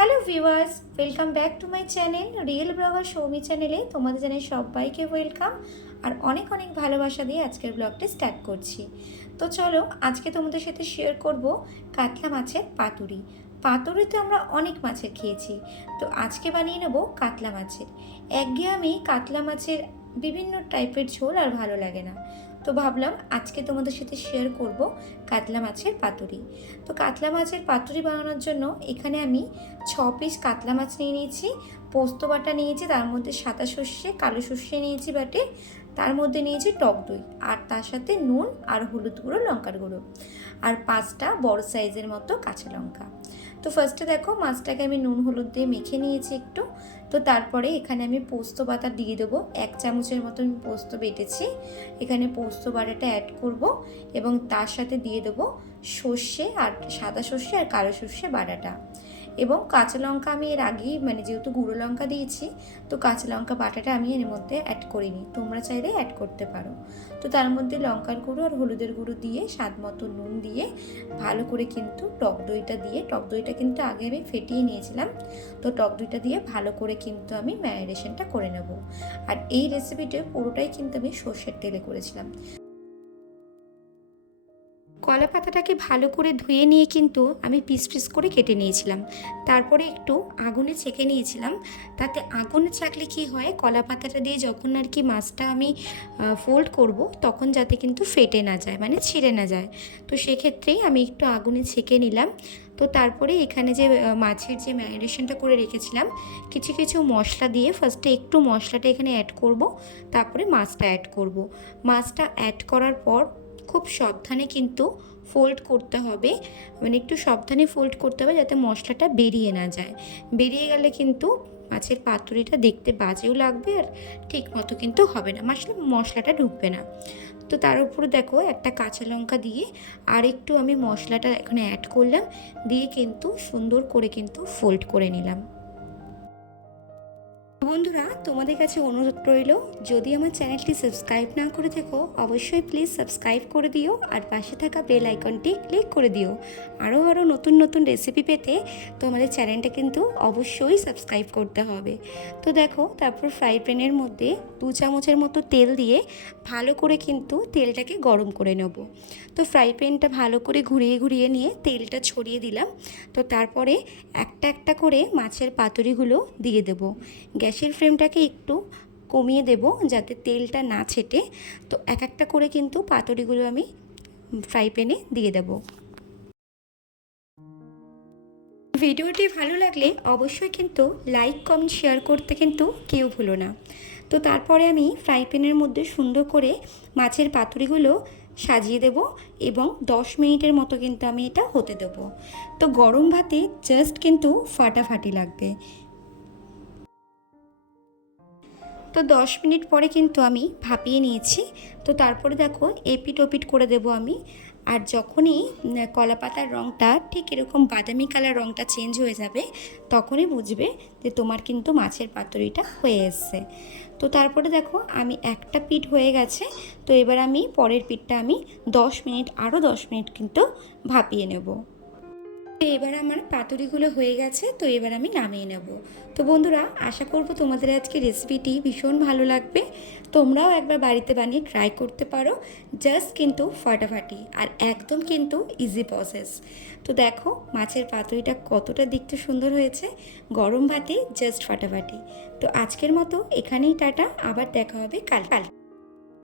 Hello viewers, welcome back to my channel real blogger Soumi চ্যানেলে তোমাদের জানাই সবাইকে ওয়েলকাম আর অনেক অনেক ভালোবাসা দিয়ে আজকের ব্লগটা স্টার্ট করছি। তো চলো আজকে তোমাদের সাথে শেয়ার করব কাতলা মাছের পাতুরি। পাতুরিতে আমরা অনেক মাছের খেয়েছি, তো আজকে বানিয়ে নেব কাতলা মাছের। একঘেয়েমি কাতলা মাছের বিভিন্ন টাইপের ঝোল আর ভালো লাগে না, তো ভাবলাম আজকে তোমাদের সাথে শেয়ার করব কাতলা মাছের পাতুরি। তো কাতলা মাছের পাতুরি বানানোর জন্য এখানে আমি 6 পিস কাতলা মাছ নিয়ে নিয়েছি, পোস্ত বাটা নিয়েছি, তার মধ্যে সাদা সর্ষে কালো সর্ষে নিয়েছি বাটে, তার মধ্যে নিয়েছি টক দই, আর তার সাথে নুন আর হলুদ গুঁড়ো, লঙ্কার গুঁড়ো, আর 5টা বড় সাইজের মতো কাঁচা লঙ্কা। তো ফার্স্টে দেখো মাছটাকে আমি নুন হলুদ দিয়ে মেখে নিয়েছি একটু। তো তারপরে এখানে আমি পোস্ত বাটা দিয়ে দেবো, 1 চামচের মতো আমি পোস্ত বেটেছি, এখানে পোস্ত বাটাটা অ্যাড করব এবং তার সাথে দিয়ে দেবো সর্ষে আর সাদা সর্ষে আর কালো সর্ষে বাটাটা, এবং কাঁচা লঙ্কা আমি এর আগেই যেহেতু গুঁড়ো লঙ্কা দিয়েছি, তো কাঁচা লঙ্কা বাটাটা আমি এর মধ্যে অ্যাড করিনি, তোমরা চাইলে অ্যাড করতে পারো। তো তার মধ্যে লঙ্কার গুঁড়ো আর হলুদের গুঁড়ো দিয়ে স্বাদ মতো নুন দিয়ে ভালো করে কিন্তু টক দইটা কিন্তু আগে আমি ফেটিয়ে নিয়েছিলাম, তো টক দইটা দিয়ে ভালো করে কিন্তু আমি ম্যারিনেশনটা করে নেব। আর এই রেসিপিটা পুরোটাই কিন্তু আমি সর্ষের তেলে করেছিলাম। কলা পাতাটাকে ভালো করে ধুয়ে নিয়ে কিন্তু আমি পিস পিস করে কেটে নিয়েছিলাম, তারপরে একটু আগুনে ছেঁকে নিয়েছিলাম। তাতে আগুনে ছাঁকলে কি হয়, কলা পাতাটা দিয়ে যখন আর কি মাছটা আমি ফোল্ড করব তখন যাতে কিন্তু ফেটে না যায়, ছিঁড়ে না যায়, তো সেক্ষেত্রেই আমি একটু আগুনে ছেঁকে নিলাম। তো তারপরে এখানে যে মাছের যে ম্যারিনেশনটা করে রেখেছিলাম, কিছু কিছু মশলা দিয়ে ফার্স্টে একটু মশলাটা এখানে অ্যাড করব, তারপরে মাছটা অ্যাড করব। মাছটা অ্যাড করার পর খুব সাবধানে কিন্তু ফোল্ড করতে হবে, একটু সাবধানে ফোল্ড করতে হবে যাতে মশলাটা বেরিয়ে না যায়। বেরিয়ে গেলে কিন্তু মাছের পাতুরিটা দেখতে বাজেও লাগবে আর ঠিক মতো কিন্তু হবে না, মশলাটা ঢুকবে না। তো তার উপরে দেখো একটা কাঁচা লঙ্কা দিয়ে আর একটু আমি মশলাটা এখানে অ্যাড করলাম, দিয়ে কিন্তু সুন্দর করে কিন্তু ফোল্ড করে নিলাম। বন্ধুরা, তোমাদের কাছে অনুরোধ রইল, যদি আমার চ্যানেলটি সাবস্ক্রাইব না করে থাকো অবশ্যই প্লিজ সাবস্ক্রাইব করে দিও আর পাশে থাকা বেল আইকনটি ক্লিক করে দিও। আরও নতুন নতুন রেসিপি পেতে তোমাদের চ্যানেলটা কিন্তু অবশ্যই সাবস্ক্রাইব করতে হবে। তো দেখো তারপর ফ্রাই প্যানের মধ্যে 2 চামচের মতো তেল দিয়ে ভালো করে কিন্তু তেলটাকে গরম করে নেব। তো ফ্রাই প্যানটা ভালো করে ঘুরিয়ে ঘুরিয়ে নিয়ে তেলটা ছড়িয়ে দিলাম। তো তারপরে একটা একটা করে মাছের পাতুরিগুলো দিয়ে দেব। গ্যাসের ফ্লেমটাকে একটু কমিয়ে দেব যাতে তেলটা না ছেটে। তো এক একটা করে কিন্তু পাতুরিগুলো আমি ফ্রাই প্যানে দিয়ে দেব। ভিডিওটি ভালো লাগলে অবশ্যই কিন্তু লাইক কমেন্ট শেয়ার করতে কিন্তু কেউ ভুলো না। তো তারপরে আমি ফ্রাই প্যানের মধ্যে সুন্দর করে মাছের পাতুরিগুলো সাজিয়ে দেব এবং 10 মিনিটের মতো কিন্তু আমি এটা হতে দেব। তো গরম ভাতে জাস্ট কিন্তু ফাটাফাটি লাগবে। তো 10 মিনিট পরে কিন্তু আমি ভাপিয়ে নিয়েছি। তো তারপরে দেখো এপিট ওপিট করে দেব আমি। আর যখনই কলা পাতার রঙটা ঠিক এরকম বাদামি কালার রঙটা চেঞ্জ হয়ে যাবে, তখনই বুঝবে যে তোমার কিন্তু মাছের পাতুরিটা হয়ে এসছে। তো তারপরে দেখো আমি একটা পিঠ হয়ে গেছে, তো এবার আমি পরের পিঠটা আমি 10 মিনিট আরও 10 মিনিট কিন্তু ভাপিয়ে নেব। তো এবার আমার পাতুরিগুলো হয়ে গেছে, তো এবার আমি নামিয়ে নেব। তো বন্ধুরা, আশা করব তোমাদের আজকে রেসিপিটি ভীষণ ভালো লাগবে। তোমরাও একবার বাড়িতে বানিয়ে ট্রাই করতে পারো, জাস্ট কিন্তু ফাটাফাটি আর একদম কিন্তু ইজি প্রসেস। তো দেখো মাছের পাতুরিটা কতটা দেখতে সুন্দর হয়েছে, গরম ভাতে জাস্ট ফাটাফাটি। তো আজকের মতো এখানেই টাটা, আবার দেখা হবে কাল।